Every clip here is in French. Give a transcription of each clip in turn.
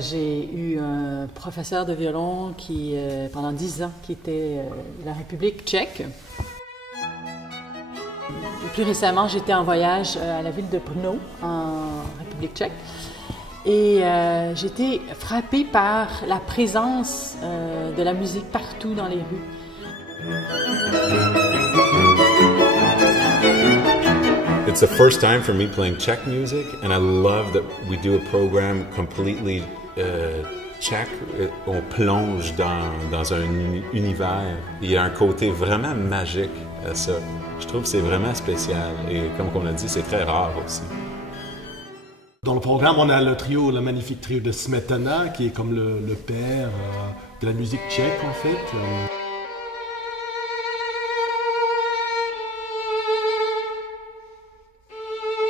J'ai eu un professeur de violon qui, pendant 10 ans, qui était de la République tchèque. Plus récemment, j'étais en voyage à la ville de Brno, en République tchèque. Et j'ai été frappée par la présence de la musique partout dans les rues. It's the first time for me playing Czech music, and I love that we do a program completely Czech. On plonge dans un univers. Il y a un côté vraiment magique à ça. Je trouve que c'est vraiment spécial, et comme on a dit, c'est très rare aussi. Dans le programme, on a le magnifique trio de Smetana, qui est comme le père de la musique tchèque, en fait.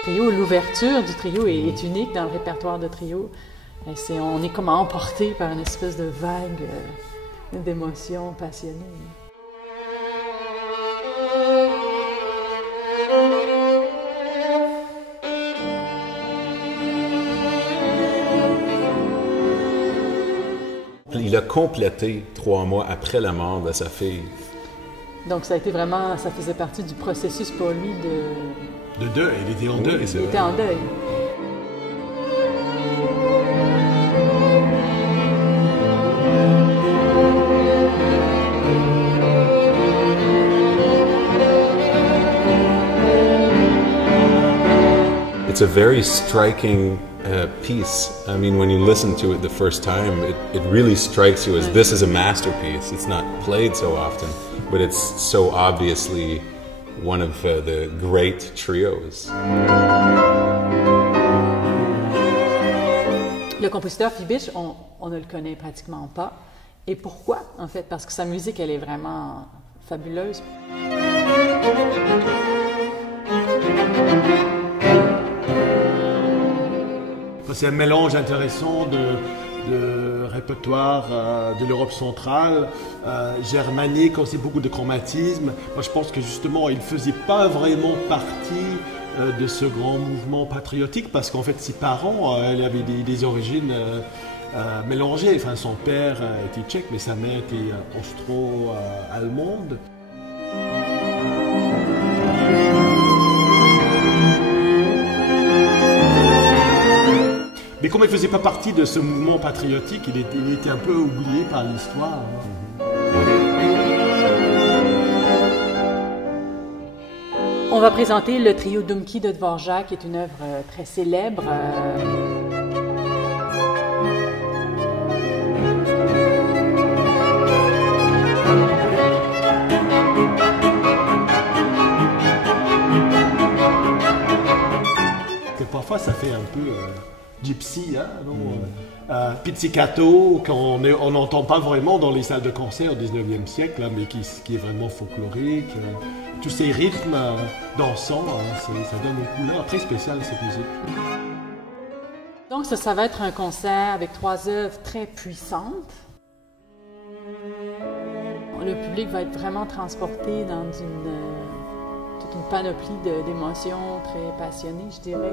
L'ouverture du trio est unique dans le répertoire de trio. On est comme emporté par une espèce de vague d'émotions passionnées. Il a complété 3 mois après la mort de sa fille. Donc ça a été vraiment, ça faisait partie du processus pour lui de deuil. Il était en deuil. Il était en deuil. It's a very striking piece. I mean, when you listen to it the first time, it really strikes you as this is a masterpiece. It's not played so often, but it's so obviously one of the great trios. Le compositeur Fibish, on ne le connaît pratiquement pas. Et pourquoi, en fait? Parce que sa musique, elle est vraiment fabuleuse. C'est un mélange intéressant de répertoire de l'Europe centrale, germanique, aussi beaucoup de chromatisme. Moi, je pense que justement, il ne faisait pas vraiment partie de ce grand mouvement patriotique, parce qu'en fait, ses parents, il avait des origines mélangées. Enfin, son père était tchèque, mais sa mère était austro-allemande. Mais comme il ne faisait pas partie de ce mouvement patriotique, il était un peu oublié par l'histoire. On va présenter le trio Dumki de Dvorak, qui est une œuvre très célèbre. Parfois, ça fait un peu gypsy, hein, pizzicato, qu'on n'entend pas vraiment dans les salles de concert au 19e siècle, hein, mais qui est vraiment folklorique. Tous ces rythmes dansants, ça donne une couleur très spéciale à cette musique. Donc ça va être un concert avec 3 œuvres très puissantes. Le public va être vraiment transporté dans toute une panoplie d'émotions très passionnées, je dirais.